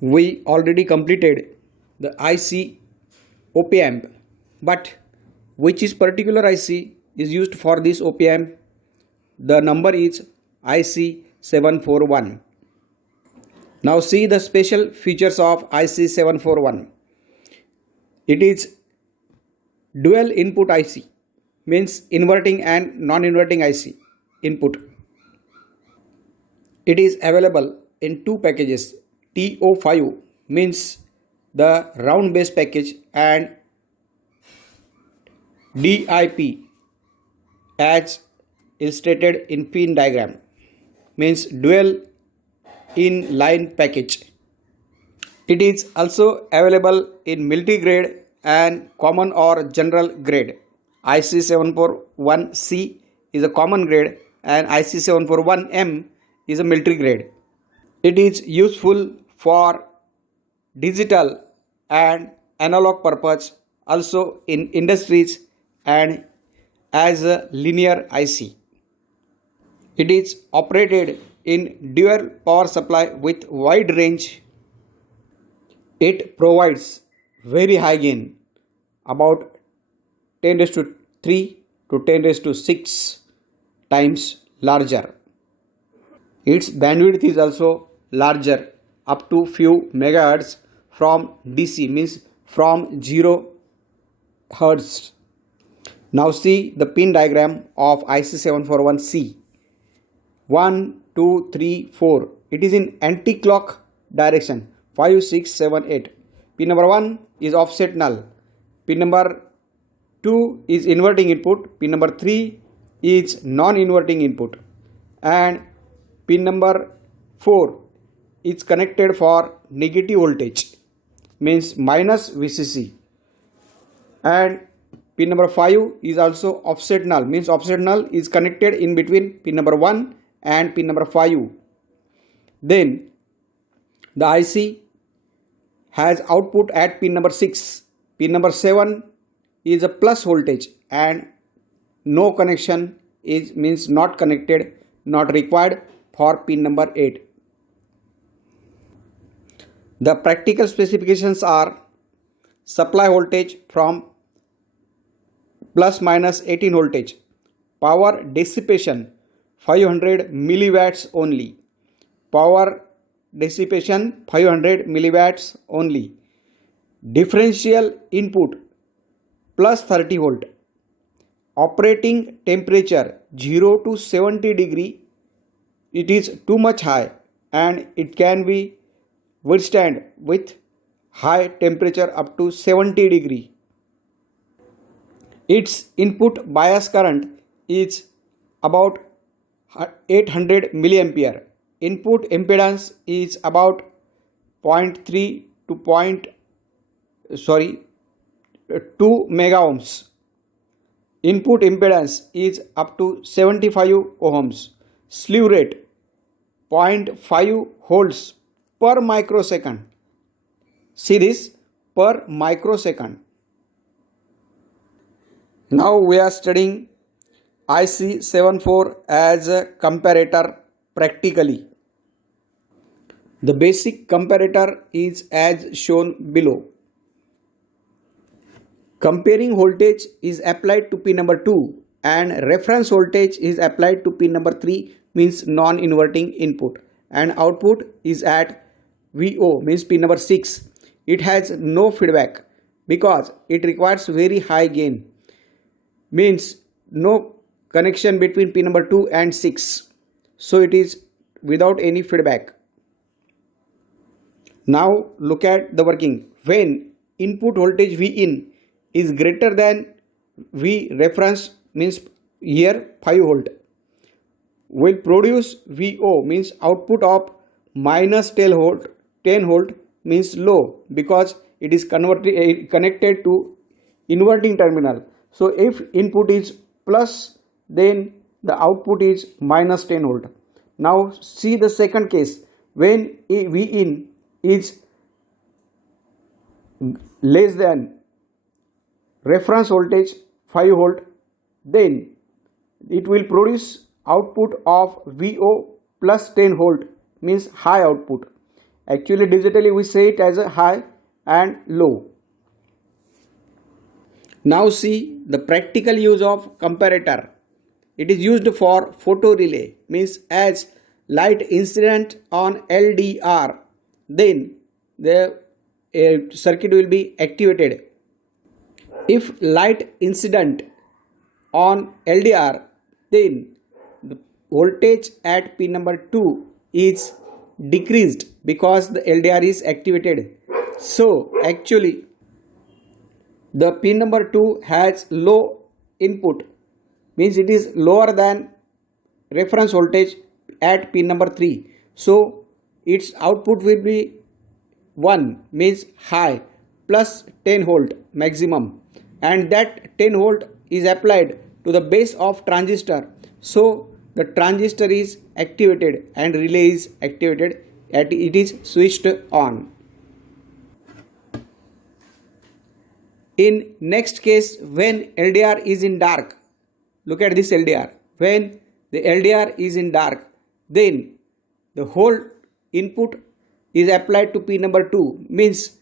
We already completed the IC op amp, but which is particular IC is used for this op amp? The number is IC741. Now see the special features of IC741. It is dual input IC, means inverting and non-inverting IC input. It is available in two packages. TO5 means the round base package, and DIP as illustrated in pin diagram means dual in line package. It is also available in military grade and common or general grade. IC741C is a common grade and IC741M is a military grade. It is useful for digital and analog purpose, also in industries and as a linear IC. It is operated in dual power supply with wide range. It provides very high gain, about 10 raised to 3 to 10 raised to 6 times larger. Its bandwidth is also larger, up to few megahertz from DC, means from 0 hertz. Now see the pin diagram of IC741C. 1, 2, 3, 4. It is in anti-clock direction. 5, 6, 7, 8. Pin number 1 is offset null. Pin number 2 is inverting input. Pin number 3 is non-inverting input. And pin number 4 is connected for negative voltage, means minus VCC. And pin number 5 is also offset null, means offset null is connected in between pin number 1 and pin number 5. Then the IC has output at pin number 6. Pin number 7 is a plus voltage and no connection is means not connected, not required for pin number 8. The practical specifications are supply voltage from plus minus 18 voltage, power dissipation 500 milliwatts only, power dissipation 500 milliwatts only, differential input plus 30 volt, operating temperature 0 to 70 degree. It is too much high and it can be withstand with high temperature up to 70 degree. Its input bias current is about 800 milliampere. Input impedance is about 0.3 to 2 mega ohms. Input impedance is up to 75 ohms. Slew rate 0.5 volts per microsecond. See this, per microsecond. Now we are studying IC74 as a comparator practically. The basic comparator is as shown below. Comparing voltage is applied to pin number 2 and reference voltage is applied to pin number 3, means non-inverting input, and output is at VO, means pin number 6. It has no feedback because it requires very high gain, means no connection between pin number 2 and 6, so it is without any feedback. Now look at the working. When input voltage Vin is greater than V reference, means here 5 volt, will produce VO, means output of minus 10 volt means low, because it is connected to inverting terminal. So if input is plus, then the output is minus 10 volt. Now see the second case. When Vin is less than reference voltage 5 volt, then it will produce output of VO plus 10 volt, means high output. Actually digitally we say it as a high and low. Now see the practical use of comparator. It is used for photo relay, means as light incident on LDR, then the circuit will be activated. If light incident on LDR, then the voltage at pin number 2 is decreased because the LDR is activated. So actually the pin number 2 has low input, means it is lower than reference voltage at pin number 3. So its output will be 1, means high, plus 10 volt maximum, and that 10 volt is applied to the base of transistor. So the transistor is activated and relay is activated and it is switched on. In next case, when LDR is in dark, look at this LDR. When the LDR is in dark, then the whole input is applied to pin number 2, means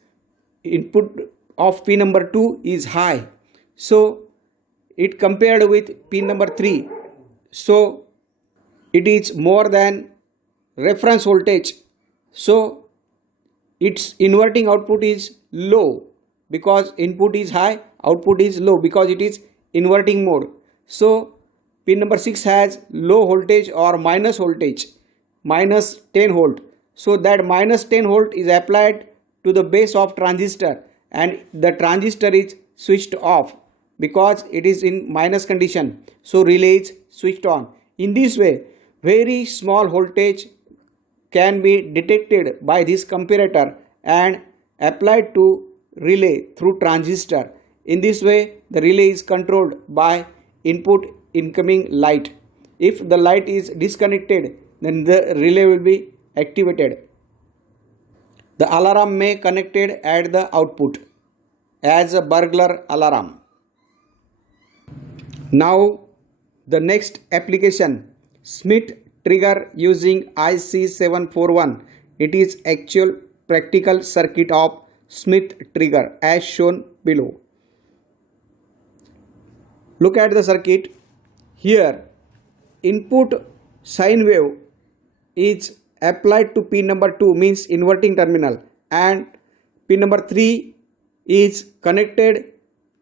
input of pin number 2 is high. So it compared with pin number 3. So it is more than reference voltage. So its inverting output is low. Because input is high, output is low because it is inverting mode. So pin number 6 has low voltage or minus voltage, minus 10 volt. So that minus 10 volt is applied to the base of transistor and the transistor is switched off because it is in minus condition. So relay is switched on. In this way, very small voltage can be detected by this comparator and applied to relay through transistor. In this way the relay is controlled by input incoming light. If the light is disconnected, then the relay will be activated. The alarm may connected at the output as a burglar alarm. Now the next application, Smith trigger using IC741. It is actual practical circuit of Smith trigger as shown below. Look at the circuit. Here input sine wave is applied to pin number 2, means inverting terminal, and pin number 3 is connected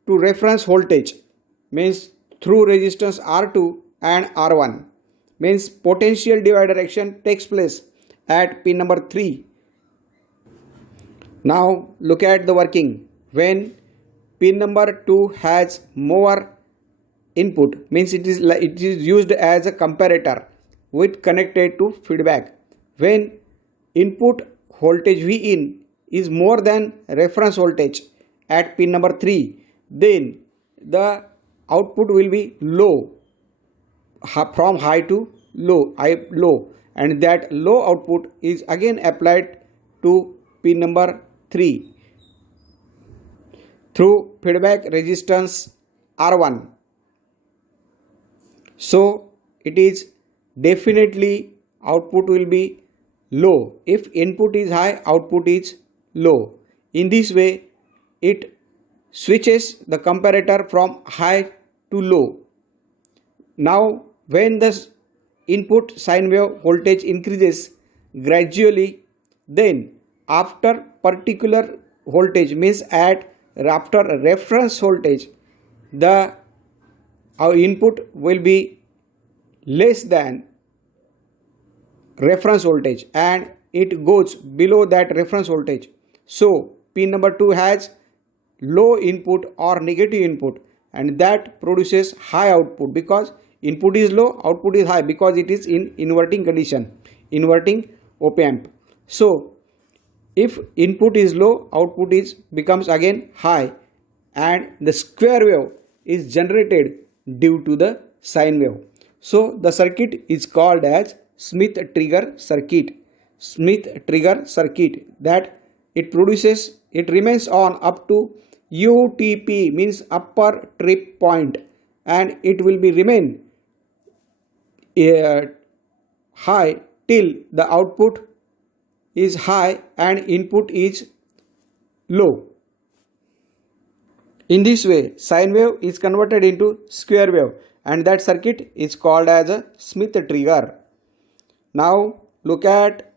to reference voltage, means through resistance R2 and R1, means potential divider action takes place at pin number 3. Now look at the working. When pin number 2 has more input, means it is used as a comparator with connected to feedback. When input voltage Vin is more than reference voltage at pin number 3, then the output will be low, from high to low, and that low output is again applied to pin number 3 through feedback resistance R1. So it is definitely output will be low. If input is high, output is low. In this way it switches the comparator from high to low. Now when the input sine wave voltage increases gradually, then after particular voltage, means after reference voltage, the our input will be less than reference voltage and it goes below that reference voltage. So pin number 2 has low input or negative input, and that produces high output because input is low, output is high because it is in inverting condition, inverting op-amp. So if input is low, output becomes again high, and the square wave is generated due to the sine wave. So the circuit is called as Smith trigger circuit. Smith trigger circuit, that it remains on up to UTP, means upper trip point, and it will be remain high till the output is high and input is low. In this way, sine wave is converted into square wave, and that circuit is called as a Smith trigger. Now look at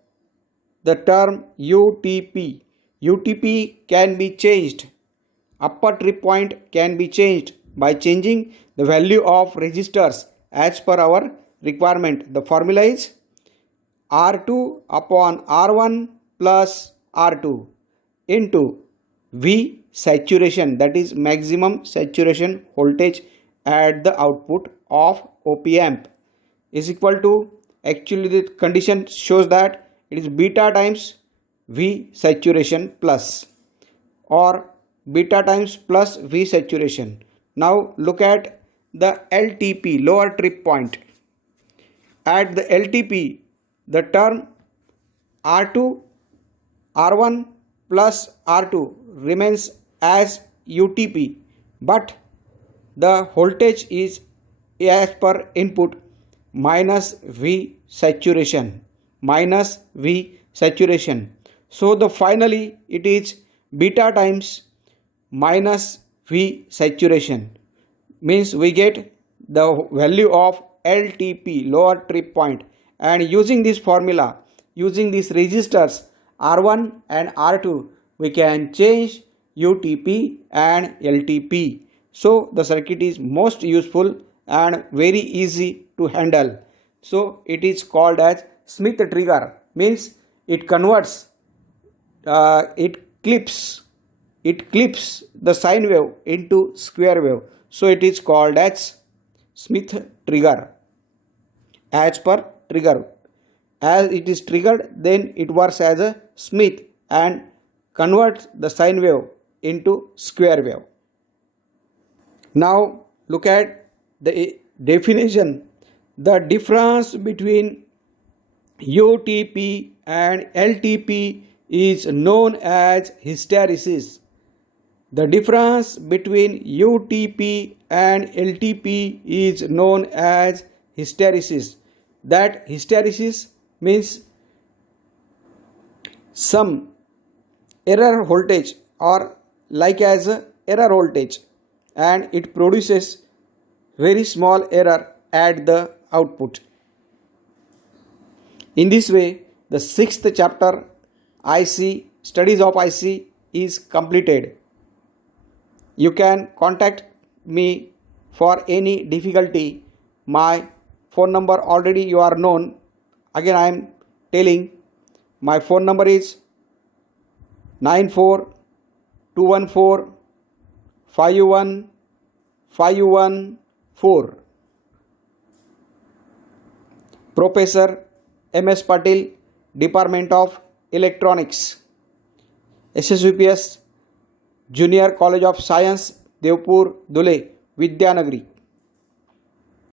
the term UTP. UTP can be changed. Upper trip point can be changed by changing the value of resistors as per our requirement. The formula is R2 upon R1 plus R2 into V saturation, that is maximum saturation voltage at the output of op amp, is equal to, actually the condition shows that it is beta times V saturation plus, or beta times plus V saturation. Now look at the LTP, lower trip point. At the LTP, the term R2 R1 plus R2 remains as UTP, but the voltage is as per input minus V saturation, minus V saturation. So the finally it is beta times minus V saturation, means we get the value of LTP, lower trip point. And using this formula, using these resistors R1 and R2, we can change UTP and LTP. So the circuit is most useful and very easy to handle. So it is called as Smith trigger, means it converts, it clips the sine wave into square wave. So it is called as Smith trigger. As per trigger, as it is triggered, then it works as a Smith and converts the sine wave into square wave. Now look at the definition. The difference between UTP and LTP is known as hysteresis. The difference between UTP and LTP is known as hysteresis. That hysteresis means some error voltage, or like as a error voltage, and it produces very small error at the output. In this way, the 6th chapter IC, studies of IC, is completed. You can contact me for any difficulty. My phone number already you are known. Again I am telling, my phone number is 94-214-51514. Professor M.S. Patil, Department of Electronics, SSVPS, Junior College of Science, Devpur, Dhule, Vidyanagari.